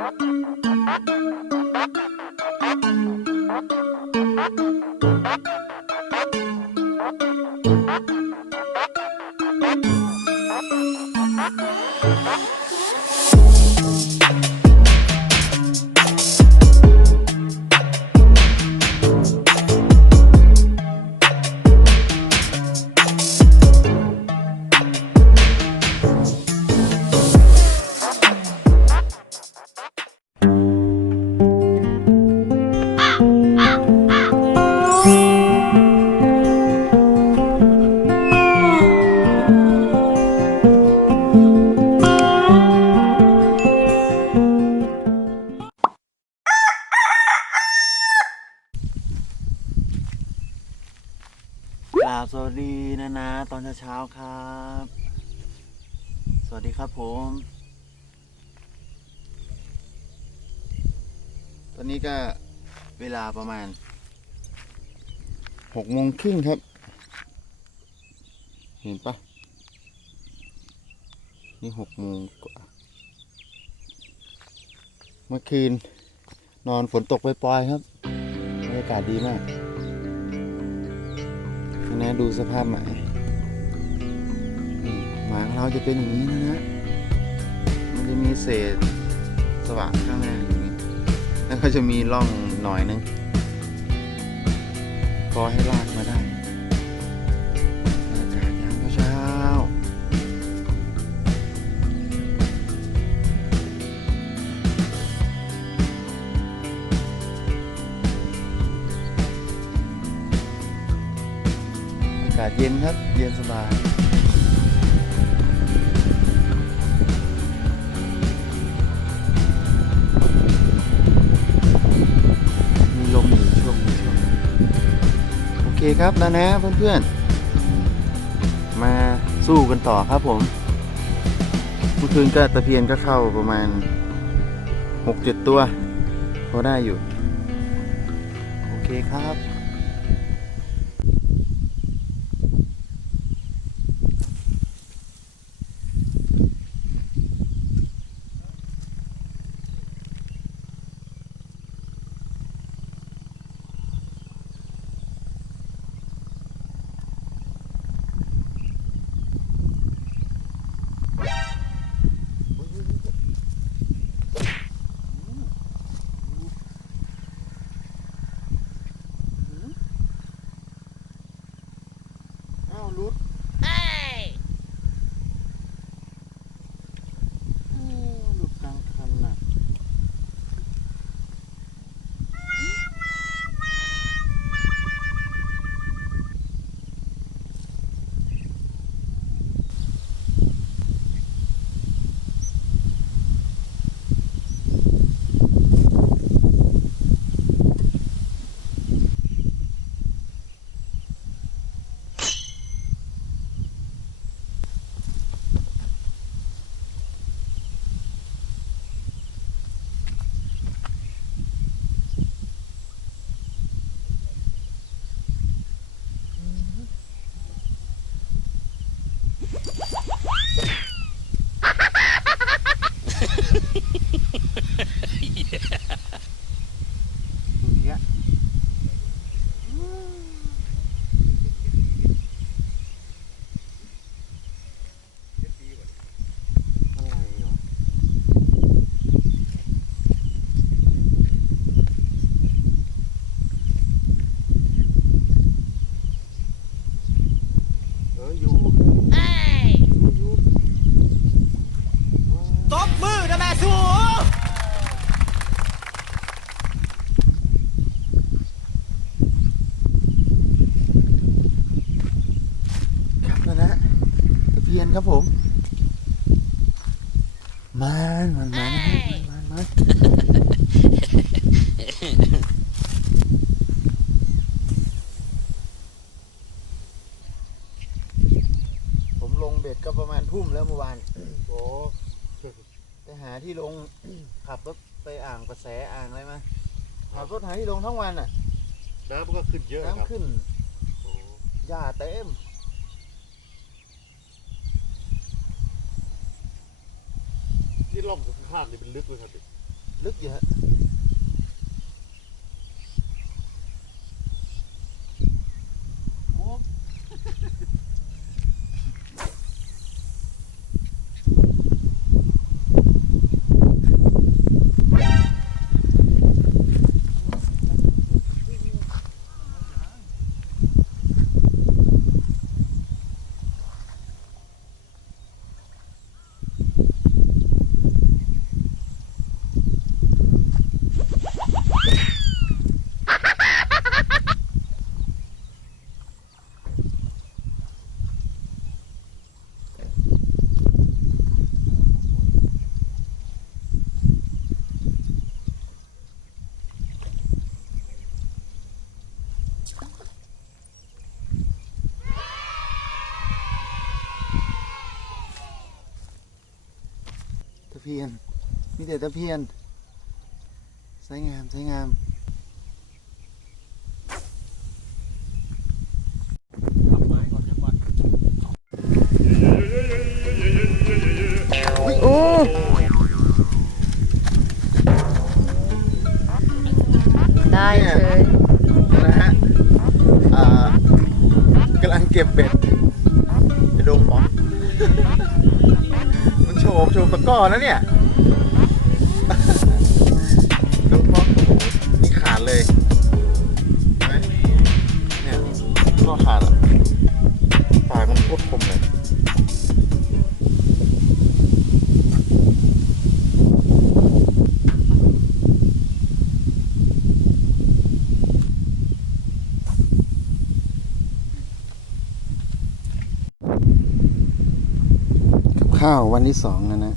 กร สวัสดีนะนะ ตอนเช้าๆครับ สวัสดีครับผม ตอนนี้ก็เวลาประมาณหกโมงครึ่งครับ เห็นปะนี่หกโมงกว่า เมื่อคืนนอนฝนตกปล่อยๆครับบรรยากาศดีมาก นะ ดูสภาพหม่หมาของเราจะเป็นอย่างนี้นะฮะมันจะมีเศษสว่างข้างหน้าอย่างนี้ แล้วก็จะมีร่องหน่อยนึงพอให้ลากมาได้ เย็นครับ เย็นสบายมีลมอยู่ช่วงนี้ช่วงนี้โอเคครับนะนะเพื่อนๆ มาสู้กันต่อครับผมเมื่อคืนก็ตะเพียนก็เข้าประมาณหกเจ็ดตัวพอได้อยู่ โอเคครับ ที่ลง ขับรถไปอ่างประแสอ่างอะไรมาขับรถหาที่ลงทั้งวันอะน้ำมันก็ขึ้นเยอะนะครับน้ำขึ้นโอ้หญ้าเต็มนี่ร่องข้างๆนี่เป็นลึกเลยครับลึกเยอะ เพียน มีแต่ตะเพียนสวยงามสวยงาม มันโฉบโฉบตะก้อนะเนี่ย ดูป๋องโอ้โหนี่ขาดเลยเห็นไหมเนี่ยก็ขาดอะปลายมันโคตรคมเลยกับข้าววันที่สองนะนะ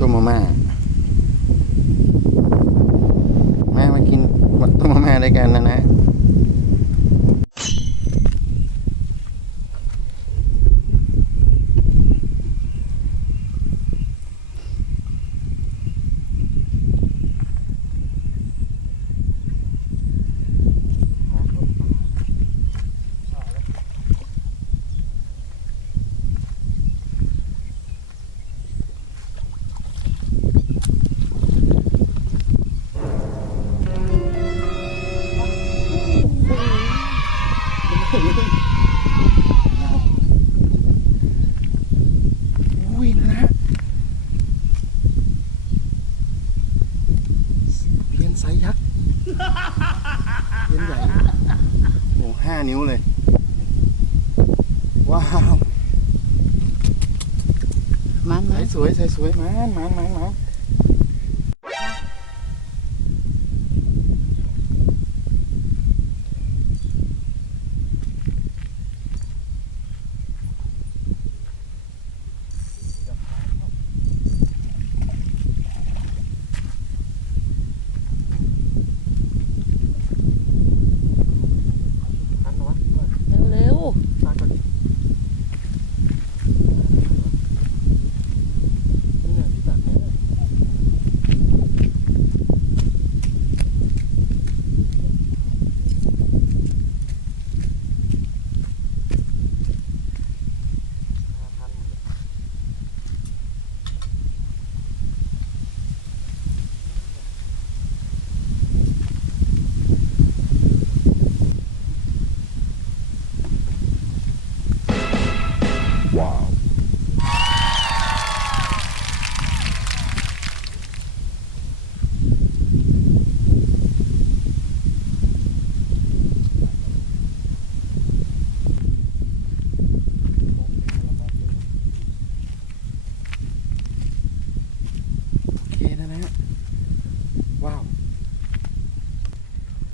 ต้มมาม่าแม่มากินต้มมาม่าด้วยกันนะนะ อุ้ยนะฮะเพียนไซส์ยักษ์ เพียนใหญ่โอ้ห้านิ้วเลย ว้าวมันใสมันสวยใสสวยมานมานมานมานทันวะ เร็ว ตาก่อนนี่เนี่ยที่ตัดเนี่ยทันหมดเลย โอเคนะนะฮะว้าว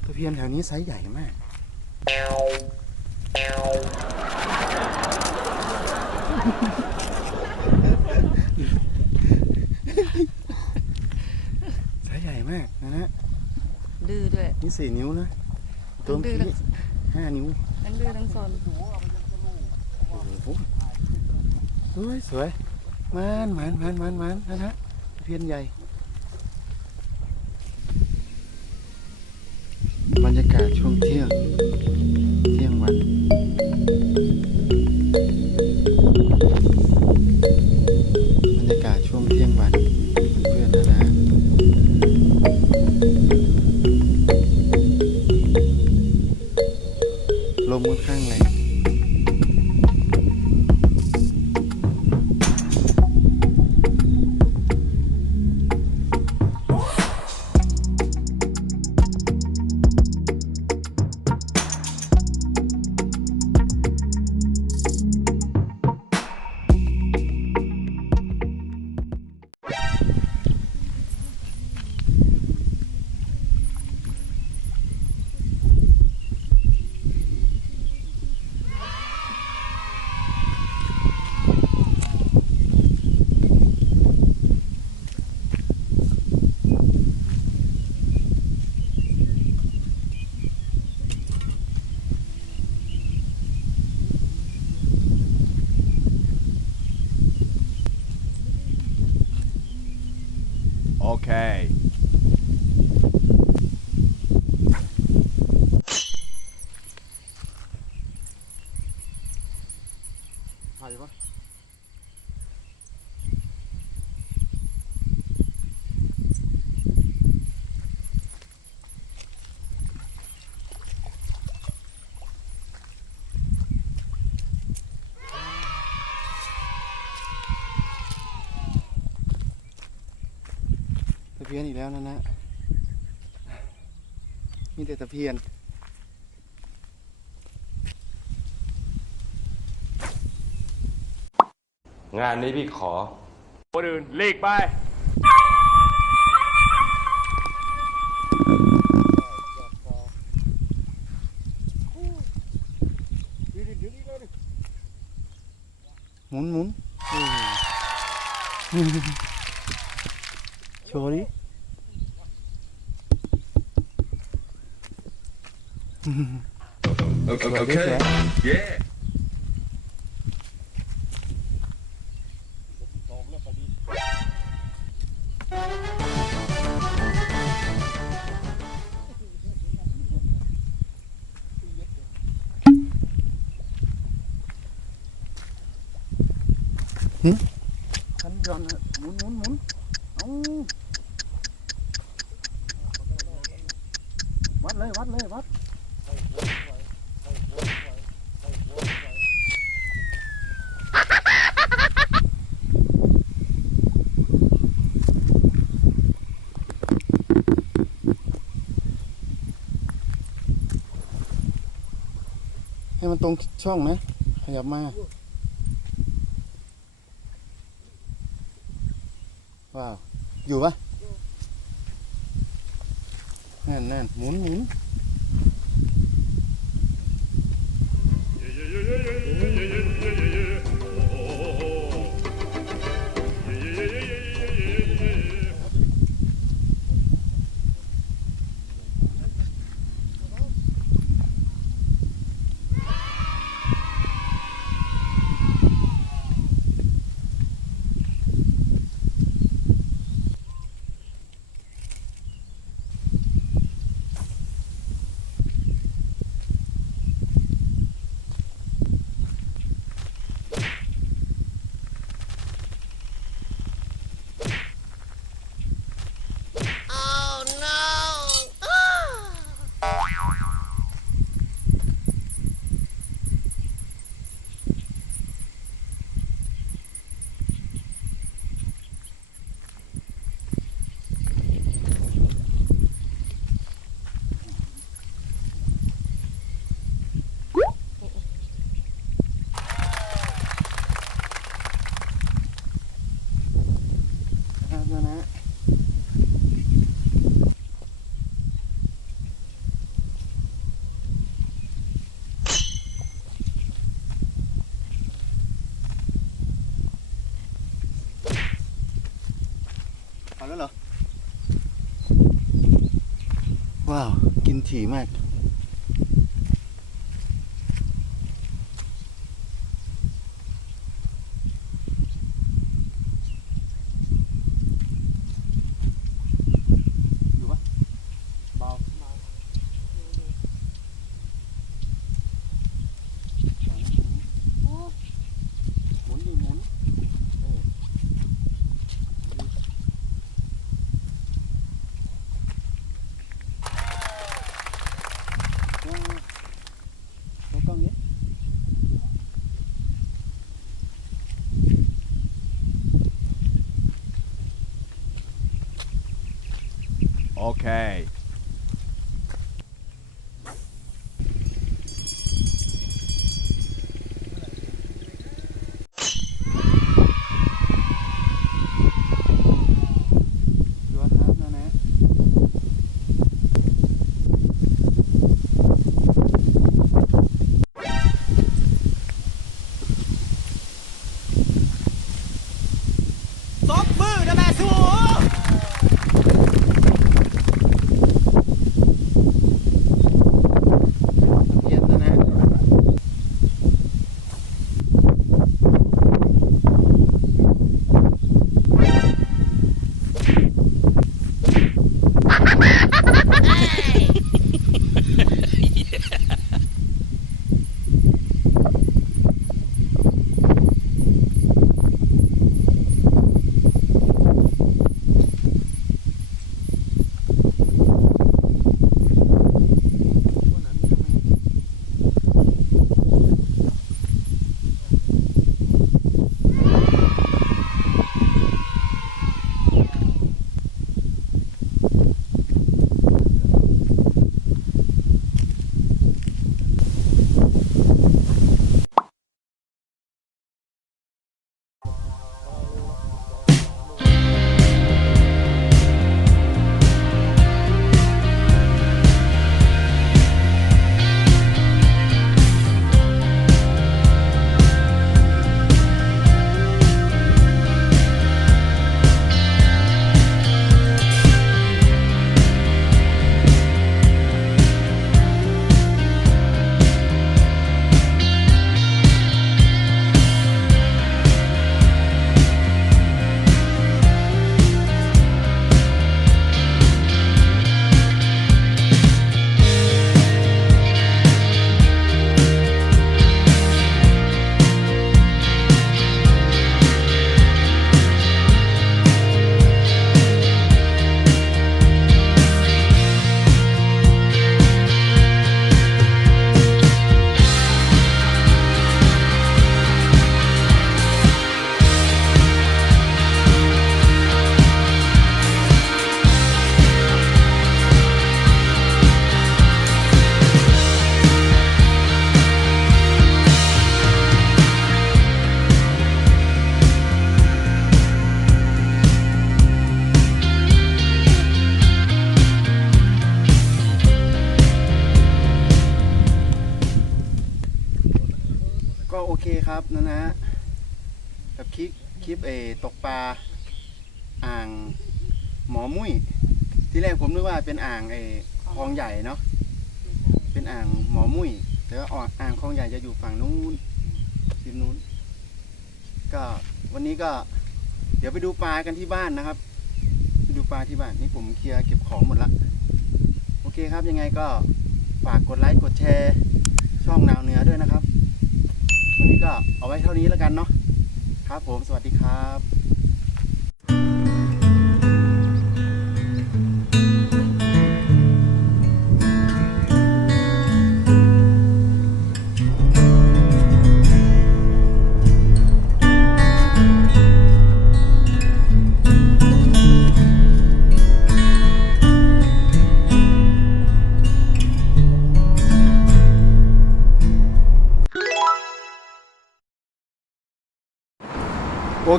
ตะเพียนแถวนี้ไซส์ใหญ่มาก ไซส์ใหญ่มากนะฮะๆดื้อด้วยนี่สี่นิ้วนะตัวเมื่อดื้อกี้ห้านิ้วทั้งดื้อทั้งซนโอ้โหสวยสวยมันมันมันมันมันนะฮะตะเพียนใหญ่ Okay. กแล้วนะนะ มีแต่ตะเพียนงานนี้พี่ขอคนอื่นหลีกไป คันย้อนนะหมุนหมุนหมุนเอาวัดเลยวัดเลยวัดให้มันตรงช่องนะ ขยับมา ว้าวอยู่ปะนั่นนั่นหมุน นะนะนะเอแล้วว้าว กินถี่มาก Okay. ก็โอเคครับนะนะกับคลิปคลิปเอตกปลาอ่างหมอมุ้ยที่แรกผมนึกว่าเป็นอ่างเอคลองใหญ่เนาะเป็นอ่างหมอมุ้ยแต่ว่าอ่างคลองใหญ่จะอยู่ฝั่งนู้นริมนู้น ก็วันนี้ก็ เดี๋ยวไปดูปลากันที่บ้านนะครับไปดูปลาที่บ้านนี่ผมเคลียร์เก็บของหมดละโอเคครับยังไงก็ฝากกดไลค์กดแชร์ช่องนาวเหนือด้วยนะครับ วันนี้ก็เอาไว้เท่านี้แล้วกันเนาะครับผมสวัสดีครับ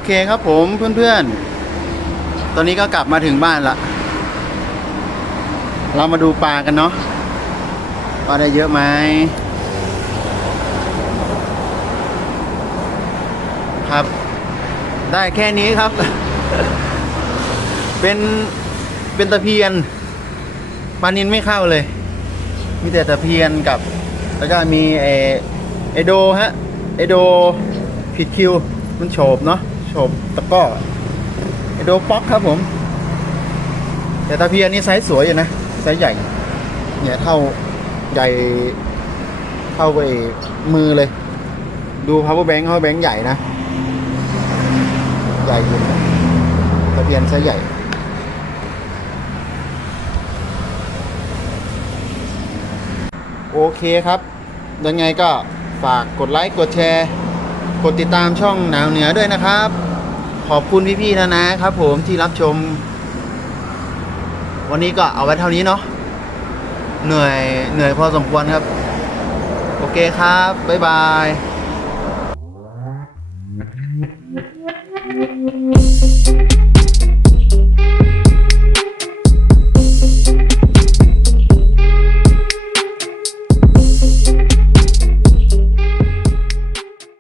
เคครับผมเพื่อนๆ ตอนนี้ก็กลับมาถึงบ้านละ เรามาดูปลากันเนาะว่าได้เยอะไหม ครับ ได้แค่นี้ครับ เป็น เป็นตะเพียน ปลานินไม่เข้าเลย มีแต่ตะเพียนกับ แล้วก็มีเอไอโดฮะไอโดผิดคิวมันโฉบเนาะ โฉบตะก้อไอโดป๊อกครับผม แต่ตะเพียนนี่ไซส์สวยอยู่นะไซส์ใหญ่ เนี่ยเท่าใหญ่เท่าไปมือเลย ดู power bank power bank ใหญ่นะ ใหญ่อยู่ตะเพียนไซส์ใหญ่โอเคครับยังไงก็ฝากกดไลค์ กดแชร์ กดติดตามช่องหนาวเหนือด้วยนะครับ ขอบคุณพี่ๆนะนะครับผมที่รับชม วันนี้ก็เอาไว้เท่านี้เนาะเหนื่อยเหนื่อยพอสมควรครับ โอเคครับ บ๊ายบาย